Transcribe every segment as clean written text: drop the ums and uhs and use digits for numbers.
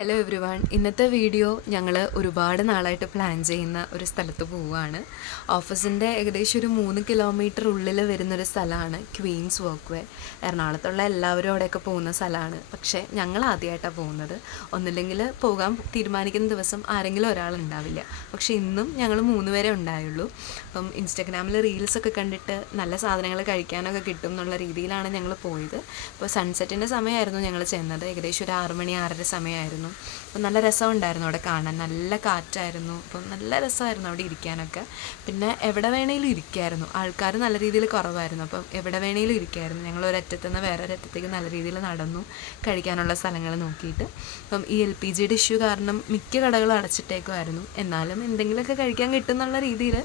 Hello every one. ഇന്നത്തെ video ഞങ്ങൾ ഒരുപാട് നാളായിട്ട് പ്ലാൻ ചെയ്യുന്ന ഒരു സ്ഥലത്ത് പോവുകയാണ്. ഓഫീസിൻ്റെ ഏകദേശം ഒരു 3 കിലോമീറ്റർ ഉള്ളിൽ വരുന്നൊരു സ്ഥലമാണ് ക്വീൻസ് വർക്ക് വേ. എറണാകുളത്തുള്ള എല്ലാവരും അവിടെയൊക്കെ പോകുന്ന സ്ഥലമാണ്. പക്ഷേ ഞങ്ങൾ ആദ്യമായിട്ടാണ് പോകുന്നത്. ഒന്നില്ലെങ്കിൽ പോകാൻ തീരുമാനിക്കുന്ന ദിവസം ആരെങ്കിലും ഒരാളുണ്ടാവില്ല. പക്ഷേ ഇന്നും ഞങ്ങൾ 3 പേരെ ഉണ്ടായുള്ളൂ. അപ്പം ഇൻസ്റ്റാഗ്രാമിൽ റീൽസൊക്കെ കണ്ടിട്ട് നല്ല സാധനങ്ങൾ കഴിക്കാനൊക്കെ കിട്ടും എന്നുള്ള രീതിയിലാണ് ഞങ്ങൾ പോയത്. അപ്പോൾ സൺസെറ്റിൻ്റെ സമയമായിരുന്നു ഞങ്ങൾ ചെന്നത്. ഏകദേശം ഒരു 6 മണി 6:30 സമയമായിരുന്നു. അപ്പം നല്ല രസമുണ്ടായിരുന്നു അവിടെ കാണാൻ. നല്ല കാറ്റായിരുന്നു. അപ്പം നല്ല രസമായിരുന്നു അവിടെ ഇരിക്കാനൊക്കെ. പിന്നെ എവിടെ വേണമെങ്കിലും ഇരിക്കായിരുന്നു. ആൾക്കാർ നല്ല രീതിയിൽ കുറവായിരുന്നു. അപ്പം എവിടെ വേണമെങ്കിലും ഇരിക്കായിരുന്നു. ഞങ്ങൾ ഒരറ്റത്തു നിന്ന് വേറൊരറ്റത്തേക്ക് നല്ല രീതിയിൽ നടന്നു കഴിക്കാനുള്ള സ്ഥലങ്ങൾ നോക്കിയിട്ട്. അപ്പം ഈ LPG ഇഷ്യൂ കാരണം മിക്ക കടകളും അടച്ചിട്ടേക്കുമായിരുന്നു. എന്നാലും എന്തെങ്കിലുമൊക്കെ കഴിക്കാൻ കിട്ടുമെന്നുള്ള രീതിയിൽ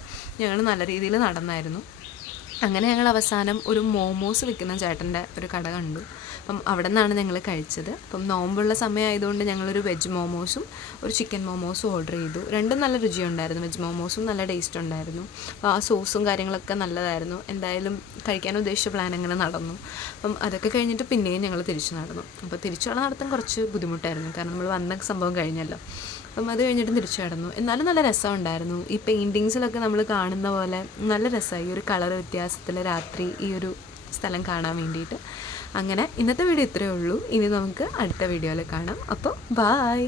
ഞങ്ങൾ നല്ല രീതിയിൽ നടന്നായിരുന്നു. അങ്ങനെ ഞങ്ങൾ അവസാനം ഒരു മോമോസ് വിൽക്കുന്ന ചേട്ടൻ്റെ ഒരു കട കണ്ടു. അപ്പം അവിടെ നിന്നാണ് ഞങ്ങൾ കഴിച്ചത്. അപ്പം നോമ്പുള്ള സമയമായതുകൊണ്ട് ഞങ്ങളൊരു വെജ് മോമോസും ഒരു ചിക്കൻ മോമോസും ഓർഡർ ചെയ്തു. രണ്ടും നല്ല രുചിയുണ്ടായിരുന്നു. വെജ് മോമോസും നല്ല ടേസ്റ്റ് ഉണ്ടായിരുന്നു. അപ്പോൾ ആ സോസും കാര്യങ്ങളൊക്കെ നല്ലതായിരുന്നു. എന്തായാലും കഴിക്കാൻ ഉദ്ദേശിച്ച പ്ലാൻ അങ്ങനെ നടന്നു. അപ്പം അതൊക്കെ കഴിഞ്ഞിട്ട് പിന്നെയും ഞങ്ങൾ തിരിച്ചു നടന്നു. അപ്പോൾ തിരിച്ചുള്ള നടത്തം കുറച്ച് ബുദ്ധിമുട്ടായിരുന്നു. കാരണം നമ്മൾ വന്ന സംഭവം കഴിഞ്ഞല്ലോ. അപ്പം അത് കഴിഞ്ഞിട്ടും തിരിച്ചു കടന്നു. എന്നാലും നല്ല രസമുണ്ടായിരുന്നു. ഈ പെയിൻറ്റിങ്സിലൊക്കെ നമ്മൾ കാണുന്ന പോലെ നല്ല രസമായി. ഒരു കളർ വ്യത്യാസത്തിൽ രാത്രി ഈ ഒരു സ്ഥലം കാണാൻ വേണ്ടിയിട്ട്. അങ്ങനെ ഇന്നത്തെ വീഡിയോ ഇത്രയേ ഉള്ളൂ. ഇനി നമുക്ക് അടുത്ത വീഡിയോയിൽ കാണാം. അപ്പോൾ ബായ്.